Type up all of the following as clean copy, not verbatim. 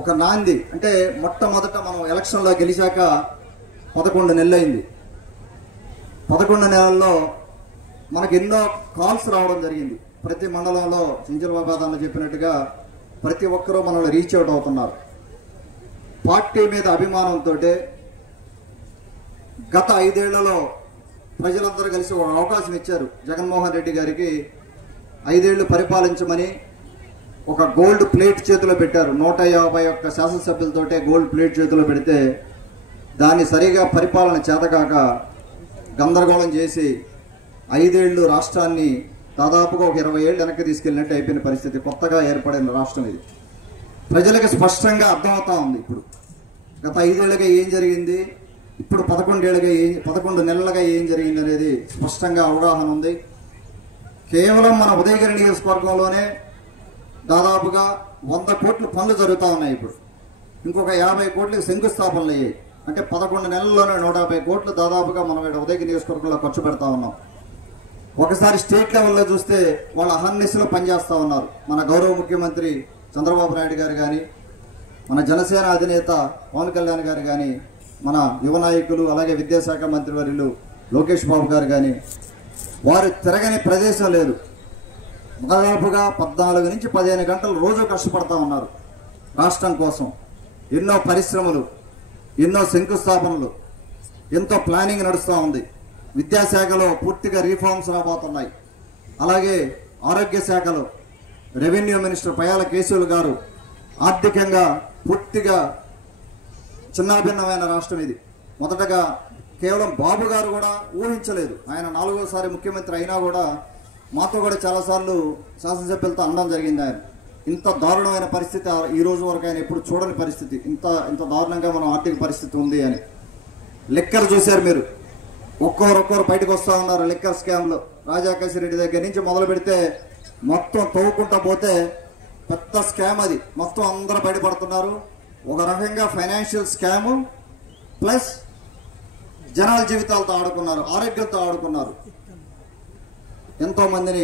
ఒక నాంది అంటే మొట్టమొదట మనం ఎలక్షన్లో గెలిచాక 11 నెలలైంది. 11 నెలల్లో మనకు ఎన్నో కాల్స్ రావడం జరిగింది. ప్రతి మండలంలో చించల బాబాదాన్ని చెప్పినట్టుగా ప్రతి ఒక్కరూ మనల్ని రీచ్ అవుట్ అవుతున్నారు. పార్టీ మీద అభిమానంతో గత 5 ఏళ్లలో ప్రజలందరూ కలిసి ఒక అవకాశం ఇచ్చారు. జగన్మోహన్ రెడ్డి గారికి 5 ఏళ్లు పరిపాలించమని ఒక గోల్డ్ ప్లేట్ చేతిలో పెట్టారు. 151 శాసనసభ్యులతోటే గోల్డ్ ప్లేట్ చేతిలో పెడితే దాన్ని సరిగా పరిపాలన చేతకాక గందరగోళం చేసి 5 ఏళ్లు రాష్ట్రాన్ని దాదాపుగా ఒక 20 ఏళ్ళు వెనక్కి తీసుకెళ్ళినట్టు అయిపోయిన పరిస్థితి. కొత్తగా ఏర్పడిన రాష్ట్రం ఇది. ప్రజలకు స్పష్టంగా అర్థమవుతా ఉంది. ఇప్పుడు గత 5 ఏళ్ళుగా ఏం జరిగింది, ఇప్పుడు 11 నెలలుగా ఏం జరిగింది అనేది స్పష్టంగా అవగాహన ఉంది. కేవలం మన ఉదయగిరి నియోజకవర్గంలోనే దాదాపుగా 100 కోట్ల పనులు జరుగుతూ ఉన్నాయి. ఇప్పుడు ఇంకొక 50 కోట్లకి శంకుస్థాపనలు అయ్యాయి. అంటే 11 నెలల్లోనే 150 కోట్లు దాదాపుగా మనం ఉదయగిరి నియోజకవర్గంలో ఖర్చు పెడతా ఉన్నాం. ఒకసారి స్టేట్ లెవెల్లో చూస్తే వాళ్ళు అహర్నిశలో పనిచేస్తూ ఉన్నారు. మన గౌరవ ముఖ్యమంత్రి చంద్రబాబు నాయుడు గారు కానీ, మన జనసేన అధినేత పవన్ కళ్యాణ్ గారు కానీ, మన యువ నాయకులు అలాగే విద్యాశాఖ మంత్రి వర్యులు లోకేష్ బాబు గారు కానీ వారు తిరగని ప్రదేశం లేదు. దాదాపుగా 14 నుంచి 15 గంటలు రోజు కష్టపడతా ఉన్నారు రాష్ట్రం కోసం. ఎన్నో పరిశ్రమలు, ఎన్నో శంకుస్థాపనలు, ఎంతో ప్లానింగ్ నడుస్తూ ఉంది. విద్యాశాఖలో పూర్తిగా రీఫార్మ్స్ రాబోతున్నాయి. అలాగే ఆరోగ్య శాఖలో రెవెన్యూ మినిస్టర్ పయ్యాల కేశవులు గారు ఆర్థికంగా పూర్తిగా చిన్నాభిన్నమైన రాష్ట్రం ఇది. మొదటగా కేవలం బాబు గారు కూడా ఊహించలేదు. ఆయన 4వసారి ముఖ్యమంత్రి అయినా కూడా మాతో కూడా చాలాసార్లు శాసనసభ్యులతో అనడం జరిగింది. ఆయన ఇంత దారుణమైన పరిస్థితి ఈ రోజు వరకు ఆయన ఎప్పుడు చూడని పరిస్థితి, ఇంత దారుణంగా మన ఆర్థిక పరిస్థితి ఉంది అని. లెక్కలు చూశారు మీరు. ఒక్కొక్కరు బయటకు వస్తూ ఉన్నారు లెక్కర్ స్కామ్లో. రాజాకేశ్ రెడ్డి దగ్గర నుంచి మొదలు పెడితే మొత్తం తవ్వుకుంటా పోతే పెద్ద స్కామ్ అది. మొత్తం అందరూ బయటపడుతున్నారు. ఒక రకంగా ఫైనాన్షియల్ స్కాము ప్లస్ జనాల జీవితాలతో ఆడుకున్నారు, ఆరోగ్యంతో ఆడుకున్నారు. ఎంతో మందిని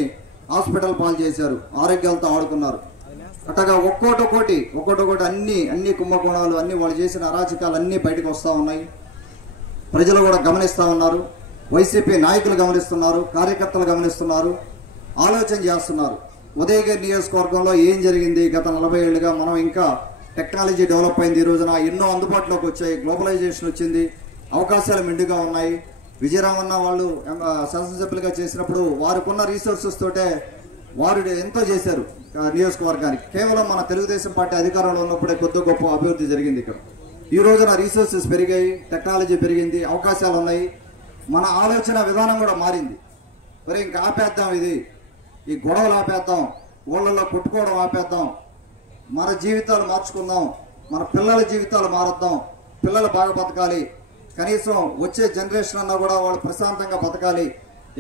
హాస్పిటల్ పాలు చేశారు, ఆరోగ్యాలతో ఆడుకున్నారు. అట్టగా ఒక్కోటొక్కటి అన్ని కుంభకోణాలు, అన్ని వాళ్ళు చేసిన అరాచకాలు అన్నీ బయటకు వస్తూ ఉన్నాయి. ప్రజలు కూడా గమనిస్తూ ఉన్నారు. వైసీపీ నాయకులు గమనిస్తున్నారు, కార్యకర్తలు గమనిస్తున్నారు, ఆలోచన చేస్తున్నారు. ఉదయగిరి నియోజకవర్గంలో ఏం జరిగింది గత 40 ఏళ్ళుగా. మనం ఇంకా టెక్నాలజీ డెవలప్ అయింది. ఈ రోజున ఎన్నో అందుబాటులోకి వచ్చాయి. గ్లోబలైజేషన్ వచ్చింది, అవకాశాలు మెండుగా ఉన్నాయి. విజయరామన్న వాళ్ళు శాసనసభ్యులుగా చేసినప్పుడు వారికున్న రిసోర్సెస్ తోటే వారు ఎంతో చేశారు నియోజకవర్గానికి. కేవలం మన తెలుగుదేశం పార్టీ అధికారంలో ఉన్నప్పుడే కొద్ది గొప్ప అభివృద్ధి జరిగింది ఇక్కడ. ఈ రోజున రిసోర్సెస్ పెరిగాయి, టెక్నాలజీ పెరిగింది, అవకాశాలు ఉన్నాయి. మన ఆలోచన విధానం కూడా మారింది. మరి ఇంకా ఆపేద్దాం, ఈ గొడవలు ఆపేద్దాం, ఊళ్ళల్లో కొట్టుకోవడం ఆపేద్దాం, మన జీవితాలు మార్చుకుందాం, మన పిల్లల జీవితాలు మారుద్దాం, పిల్లలు బాగా బతకాలి, కనీసం వచ్చే జనరేషన్ అన్నా కూడా వాళ్ళు ప్రశాంతంగా బతకాలి,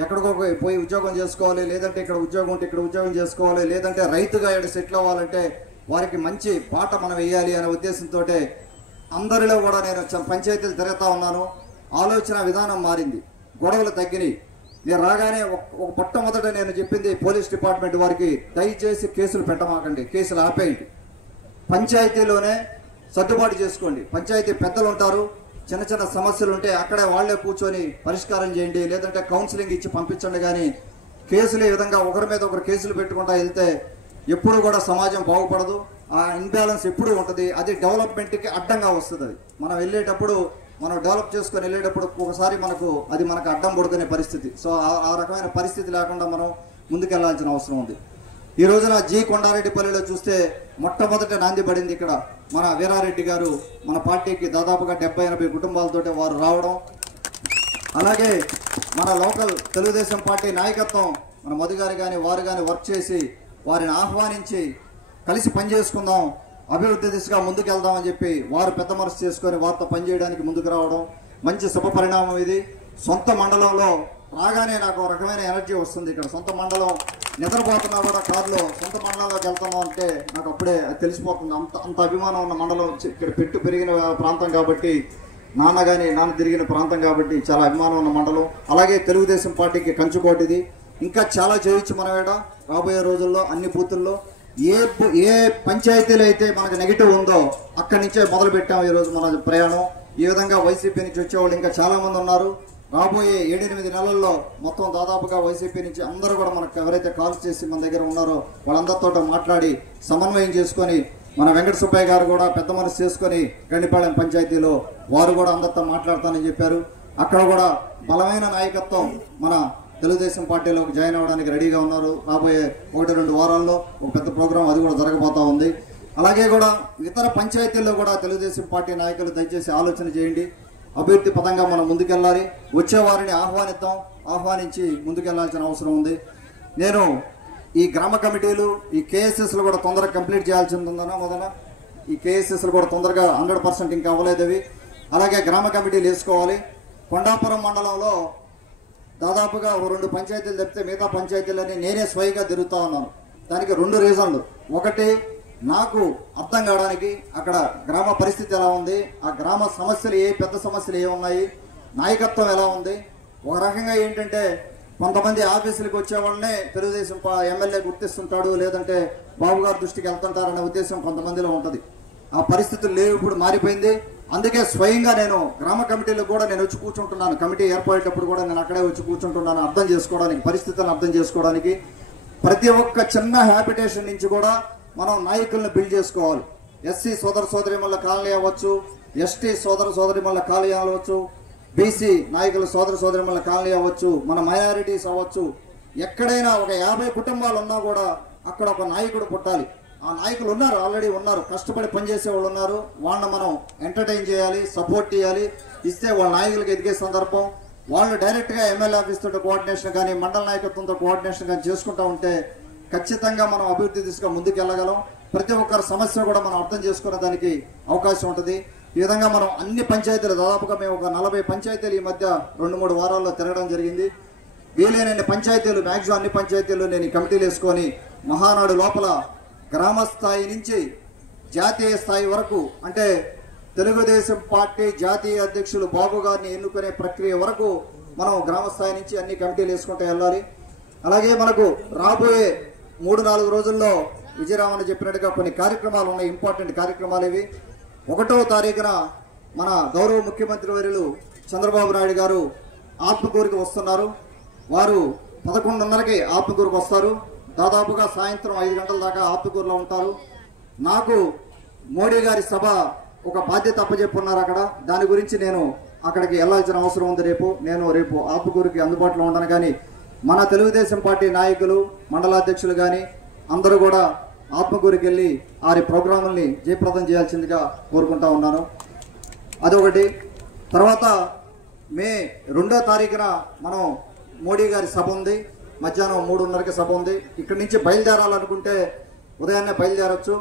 ఎక్కడికో పోయి ఉద్యోగం చేసుకోవాలి, లేదంటే ఇక్కడ ఉద్యోగం ఉంటే ఇక్కడ ఉద్యోగం చేసుకోవాలి, లేదంటే రైతుగా ఇక్కడ సెటిల్ అవ్వాలంటే వారికి మంచి బాట మనం వేయాలి అనే ఉద్దేశంతో అందరిలో కూడా నేను పంచాయతీలు తిరుగుతూ ఉన్నాను. ఆలోచన విధానం మారింది, గొడవలు తగ్గినాయి. నేను రాగానే ఒక మొట్టమొదట నేను చెప్పింది పోలీస్ డిపార్ట్మెంట్ వారికి, దయచేసి కేసులు పెట్టమాకండి, కేసులు ఆపేయండి. పంచాయతీలోనే సర్దుబాటు చేసుకోండి. పంచాయతీ పెద్దలు ఉంటారు, చిన్న చిన్న సమస్యలు ఉంటే అక్కడే వాళ్లే కూర్చొని పరిష్కారం చేయండి, లేదంటే కౌన్సిలింగ్ ఇచ్చి పంపించండి. కానీ కేసులు ఈ విధంగా ఒకరి మీద ఒకరు కేసులు పెట్టుకుంటా వెళ్తే ఎప్పుడు కూడా సమాజం బాగుపడదు. ఆ ఇన్బ్యాలెన్స్ ఎప్పుడు ఉంటుంది. అది డెవలప్మెంట్కి అడ్డంగా వస్తుంది. అది మనం వెళ్ళేటప్పుడు, మనం డెవలప్ చేసుకొని వెళ్ళేటప్పుడు ఒకసారి మనకు అడ్డం పడుకునే పరిస్థితి. సో ఆ రకమైన పరిస్థితి లేకుండా మనం ముందుకెళ్లాల్సిన అవసరం ఉంది. ఈ రోజున జి కొండారెడ్డిపల్లిలో చూస్తే మొట్టమొదట నాంది పడింది ఇక్కడ మన వీరారెడ్డి గారు. మన పార్టీకి దాదాపుగా 70-80 కుటుంబాలతోటి వారు రావడం, అలాగే మన లోకల్ తెలుగుదేశం పార్టీ నాయకత్వం మన మధు గారు కానీ వారు కానీ వర్క్ చేసి వారిని ఆహ్వానించి కలిసి పనిచేసుకుందాం, అభివృద్ధి దిశగా ముందుకెళ్దామని చెప్పి వారు పెద్ద మనసు చేసుకొని వారితో పనిచేయడానికి ముందుకు రావడం మంచి శుభ పరిణామం. ఇది సొంత మండలంలో రాగానే నాకు ఒక రకమైన ఎనర్జీ వస్తుంది. ఇక్కడ సొంత మండలం, నిద్రపోతున్నా కూడా కారులో సొంత మండలంలోకి వెళ్తాము అంటే నాకు అప్పుడే తెలిసిపోతుంది. అంత అభిమానం ఉన్న మండలం, ఇక్కడ పెట్టు పెరిగిన ప్రాంతం కాబట్టి, నాన్న తిరిగిన ప్రాంతం కాబట్టి చాలా అభిమానం ఉన్న మండలం. అలాగే తెలుగుదేశం పార్టీకి కంచుకోటిది. ఇంకా చాలా చేయొచ్చు మనమేడ రాబోయే రోజుల్లో అన్ని బూతుల్లో. ఏ పంచాయతీలు అయితే మనకు నెగిటివ్ ఉందో అక్కడి నుంచే మొదలు పెట్టాము ఈరోజు మన ప్రయాణం. ఈ విధంగా వైసీపీ నుంచి వచ్చేవాళ్ళు ఇంకా చాలా మంది ఉన్నారు. రాబోయే 7-8 నెలల్లో మొత్తం దాదాపుగా వైసీపీ నుంచి అందరూ కూడా మనకు ఎవరైతే కాల్స్ చేసి మన దగ్గర ఉన్నారో వాళ్ళందరితో మాట్లాడి సమన్వయం చేసుకొని, మన వెంకట సుబ్బయ్య గారు కూడా పెద్ద మనసు చేసుకొని గండిపాళెం పంచాయతీలో వారు కూడా అందరితో మాట్లాడతానని చెప్పారు. అక్కడ కూడా బలమైన నాయకత్వం మన తెలుగుదేశం పార్టీలోకి జాయిన్ అవ్వడానికి రెడీగా ఉన్నారు. రాబోయే 1-2 వారాల్లో ఒక పెద్ద ప్రోగ్రాం అది కూడా జరగబోతా ఉంది. అలాగే కూడా ఇతర పంచాయతీల్లో కూడా తెలుగుదేశం పార్టీ నాయకులు దయచేసి ఆలోచన చేయండి. అభివృద్ధి పదంగా మనం ముందుకెళ్ళాలి. వచ్చేవారిని ఆహ్వానించి ముందుకెళ్లాల్సిన అవసరం ఉంది. నేను ఈ గ్రామ కమిటీలు, ఈ కేఎస్ఎస్లు కూడా తొందరగా కంప్లీట్ చేయాల్సింది ఉందన్నా ఈ కేఎస్ఎస్లు కూడా తొందరగా 100% ఇంకా అవ్వలేదు అవి. అలాగే గ్రామ కమిటీలు వేసుకోవాలి. కొండాపురం మండలంలో దాదాపుగా 2 పంచాయతీలు తప్పితే మిగతా పంచాయతీలని నేనే స్వయంగా తిరుగుతా ఉన్నాను. దానికి 2 రీజన్లు. ఒకటి, నాకు అర్థం కావడానికి అక్కడ గ్రామ పరిస్థితి ఎలా ఉంది, ఆ గ్రామ సమస్యలు పెద్ద సమస్యలు ఏమున్నాయి, నాయకత్వం ఎలా ఉంది. ఒక రకంగా ఏంటంటే కొంతమంది ఆఫీసులకు వచ్చే వాళ్ళనే తెలుగుదేశం ఎమ్మెల్యే గుర్తిస్తుంటాడు, లేదంటే బాబు గారి దృష్టికి వెళ్తుంటారనే ఉద్దేశం కొంతమందిలో ఉంటుంది. ఆ పరిస్థితులు లేవు, ఇప్పుడు మారిపోయింది. అందుకే స్వయంగా నేను గ్రామ కమిటీలో కూడా నేను వచ్చి కూర్చుంటున్నాను. కమిటీ ఏర్పడేటప్పుడు కూడా నేను అక్కడే వచ్చి కూర్చుంటున్నాను, అర్థం చేసుకోవడానికి, పరిస్థితులను అర్థం చేసుకోవడానికి. ప్రతి ఒక్క చిన్న హ్యాబిటేషన్ నుంచి కూడా మనం నాయకులను బిల్డ్ చేసుకోవాలి. ఎస్సీ సోదర సోదరిమల్ల కాలనీ అవ్వచ్చు, ఎస్టీ సోదర సోదరిమల్ల కాలనీ అవ్వచ్చు, బీసీ నాయకుల సోదర సోదరిమల్ల కాలనీ అవ్వచ్చు, మన మైనారిటీస్ అవ్వచ్చు. ఎక్కడైనా ఒక 50 కుటుంబాలు ఉన్నా కూడా అక్కడ ఒక నాయకుడు పుట్టాలి. ఆ నాయకులు ఉన్నారు, ఆల్రెడీ ఉన్నారు, కష్టపడి పనిచేసే వాళ్ళు ఉన్నారు. వాళ్ళని మనం ఎంటర్టైన్ చేయాలి, సపోర్ట్ చేయాలి. ఇస్తే వాళ్ళ నాయకులకు ఎదిగే సందర్భం. వాళ్ళు డైరెక్ట్గా ఎమ్మెల్యే ఆఫీస్ తోటి కోఆర్డినేషన్ కానీ, మండల నాయకత్వంతో కోఆర్డినేషన్ కానీ చేసుకుంటూ ఉంటే ఖచ్చితంగా మనం అభివృద్ధి దిశగా ముందుకు వెళ్ళగలం. ప్రతి ఒక్కరి సమస్య కూడా మనం అర్థం చేసుకునే దానికి అవకాశం ఉంటుంది. ఈ విధంగా మనం అన్ని పంచాయతీలు, దాదాపుగా మేము ఒక 40 పంచాయతీలు ఈ మధ్య 2-3 వారాల్లో తిరగడం జరిగింది. వీలైన పంచాయతీలు, మ్యాక్సిమం అన్ని పంచాయతీలు నేను ఈ కమిటీలు వేసుకొని మహానాడు లోపల గ్రామ స్థాయి నుంచి జాతీయ స్థాయి వరకు, అంటే తెలుగుదేశం పార్టీ జాతీయ అధ్యక్షులు బాబు గారిని ఎన్నుకునే ప్రక్రియ వరకు మనం గ్రామ స్థాయి నుంచి అన్ని కమిటీలు వేసుకుంటూ వెళ్ళాలి. అలాగే మనకు రాబోయే 3-4 రోజుల్లో విజయరామన్ చెప్పినట్టుగా కొన్ని కార్యక్రమాలు ఉన్నాయి, ఇంపార్టెంట్ కార్యక్రమాలు ఇవి. 1వ తారీఖున మన గౌరవ ముఖ్యమంత్రి వర్యులు చంద్రబాబు నాయుడు గారు ఆత్మకూరుకి వస్తున్నారు. వారు 11:30కి ఆత్మకూరుకు వస్తారు. దాదాపుగా సాయంత్రం 5 గంటల దాకా ఆత్మకూరులో ఉంటారు. నాకు మోడీ గారి సభ ఒక బాధ్యత అప్పచెప్పున్నారు అక్కడ. దాని గురించి నేను అక్కడికి వెళ్లాల్సిన అవసరం ఉంది. నేను రేపు ఆత్మకూరుకి అందుబాటులో ఉంటాను. కానీ మన తెలుగుదేశం పార్టీ నాయకులు, మండలాధ్యక్షులు కానీ అందరూ కూడా ఆత్మకూరుకి వెళ్ళి వారి ప్రోగ్రాముల్ని జయప్రదం చేయాల్సిందిగా కోరుకుంటా ఉన్నాను. అదొకటి. తర్వాత మే 2వ తారీఖున మనం మోడీ గారి సభ ఉంది. మధ్యాహ్నం 3:30కి సభ ఉంది. ఇక్కడి నుంచి బయలుదేరాలనుకుంటే ఉదయాన్నే బయలుదేరొచ్చు.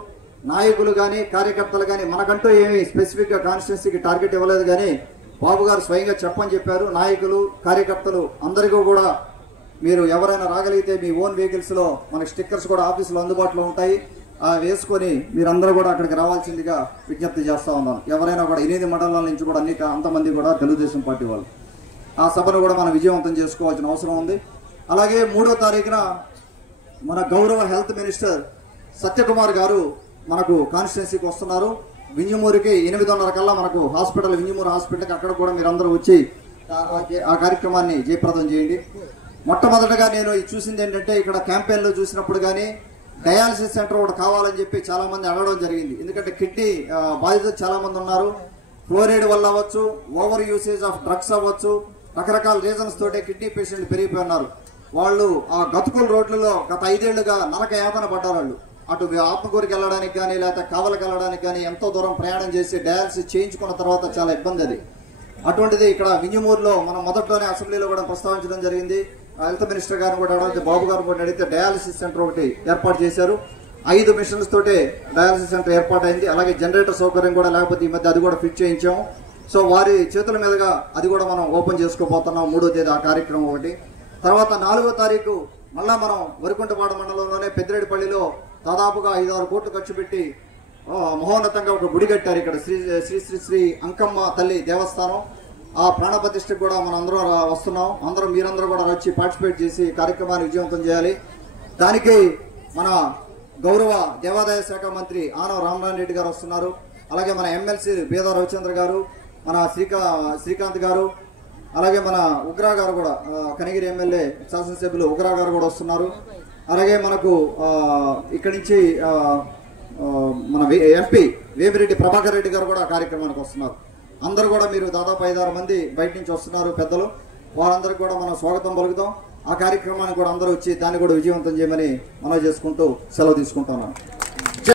నాయకులు కానీ, కార్యకర్తలు కానీ, మనకంటూ ఏమి స్పెసిఫిక్గా కాన్స్టిట్యున్సీకి టార్గెట్ ఇవ్వలేదు. కానీ బాబు గారు స్వయంగా చెప్పని చెప్పారు. నాయకులు, కార్యకర్తలు అందరికీ కూడా మీరు ఎవరైనా రాగలిగితే మీ ఓన్ వెహికల్స్లో మనకి స్టిక్కర్స్ కూడా ఆఫీసులో అందుబాటులో ఉంటాయి, వేసుకొని మీరందరూ కూడా అక్కడికి రావాల్సిందిగా విజ్ఞప్తి చేస్తూ ఉన్నాను. ఎవరైనా కూడా 8 మండలాల నుంచి కూడా అంతమంది కూడా తెలుగుదేశం పార్టీ వాళ్ళు ఆ సభను కూడా మనం విజయవంతం చేసుకోవాల్సిన అవసరం ఉంది. అలాగే 3వ తారీఖున మన గౌరవ హెల్త్ మినిస్టర్ సత్యకుమార్ గారు మనకు కాన్స్టిట్యున్సీకి వస్తున్నారు. వింజమూరుకి 8:30 కల్లా మనకు హాస్పిటల్, వింజమూరు హాస్పిటల్కి అక్కడ కూడా మీరందరూ వచ్చి ఆ కార్యక్రమాన్ని జయప్రదం చేయండి. మొట్టమొదటగా నేను చూసింది ఏంటంటే, ఇక్కడ క్యాంపెయిన్లో చూసినప్పుడు కానీ డయాలసిస్ సెంటర్ ఒకటి కావాలని చెప్పి చాలా మంది అడగడం జరిగింది. ఎందుకంటే కిడ్నీ బాధితులు చాలా మంది ఉన్నారు. ఫ్లోరైడ్ వల్ల అవ్వచ్చు, ఓవర్ యూసేజ్ ఆఫ్ డ్రగ్స్ అవ్వచ్చు, రకరకాల రీజన్స్ తోటే కిడ్నీ పేషెంట్లు పెరిగిపోయి ఉన్నారు. వాళ్ళు ఆ గతుకుల రోడ్లలో గత 5 ఏళ్లుగా నరక యాతన పడ్డారు. వాళ్ళు అటు ఆత్మకూరికి వెళ్ళడానికి కానీ, లేకపోతే కావలికి వెళ్ళడానికి కానీ ఎంతో దూరం ప్రయాణం చేసి డయాలసిస్ చేయించుకున్న తర్వాత చాలా ఇబ్బంది అది. అటువంటిది ఇక్కడ వింజమూరులో మనం మొదట్లోనే అసెంబ్లీలో కూడా ప్రస్తావించడం జరిగింది. హెల్త్ మినిస్టర్ గారిని కూడా అడిగితే, బాబు గారు కూడా అడిగితే డయాలసిస్ సెంటర్ ఒకటి ఏర్పాటు చేశారు. 5 మిషన్స్ తోటే డయాలసిస్ సెంటర్ ఏర్పాటైంది. అలాగే జనరేటర్ సౌకర్యం కూడా లేకపోతే ఈ మధ్య అది కూడా ఫిట్ చేయించాము. సో వారి చేతుల మీదుగా అది కూడా మనం ఓపెన్ చేసుకోబోతున్నాం 3వ తేదీ ఆ కార్యక్రమం ఒకటి. తర్వాత 4వ తారీఖు మళ్ళా మనం వరికుంటపాడు మండలంలోనే పెద్దిరెడ్డిపల్లిలో దాదాపుగా 5-6 కోట్లు ఖర్చు పెట్టి మహోన్నతంగా ఒక గుడి కట్టారు. ఇక్కడ శ్రీ శ్రీ శ్రీ శ్రీ అంకమ్మ తల్లి దేవస్థానం. ఆ ప్రాణప్రతిష్ఠకు కూడా మనం అందరం వస్తున్నాం. మీరందరూ కూడా వచ్చి పార్టిసిపేట్ చేసి కార్యక్రమాన్ని విజయవంతం చేయాలి. దానికి మన గౌరవ దేవాదాయ శాఖ మంత్రి ఆనవ రామనారాయణ రెడ్డి గారు వస్తున్నారు. అలాగే మన ఎమ్మెల్సీ బీదా రవిచంద్ర గారు, మన శ్రీకాంత్ గారు, అలాగే మన ఉగ్రా గారు కూడా, కనిగిరి ఎమ్మెల్యే శాసనసభ్యులు ఉగ్రా గారు కూడా వస్తున్నారు. అలాగే మనకు ఇక్కడి నుంచి మన ఎంపీ వేమిరెడ్డి ప్రభాకర్ రెడ్డి గారు కూడా కార్యక్రమానికి వస్తున్నారు. అందరూ కూడా మీరు దాదాపు 5-6 మంది బయట నుంచి వస్తున్నారు పెద్దలు. వారందరికీ కూడా మనం స్వాగతం పలుకుతాం. ఆ కార్యక్రమానికి కూడా అందరూ వచ్చి దాన్ని కూడా విజయవంతం చేయమని మనం చేసుకుంటూ సెలవు తీసుకుంటున్నాను.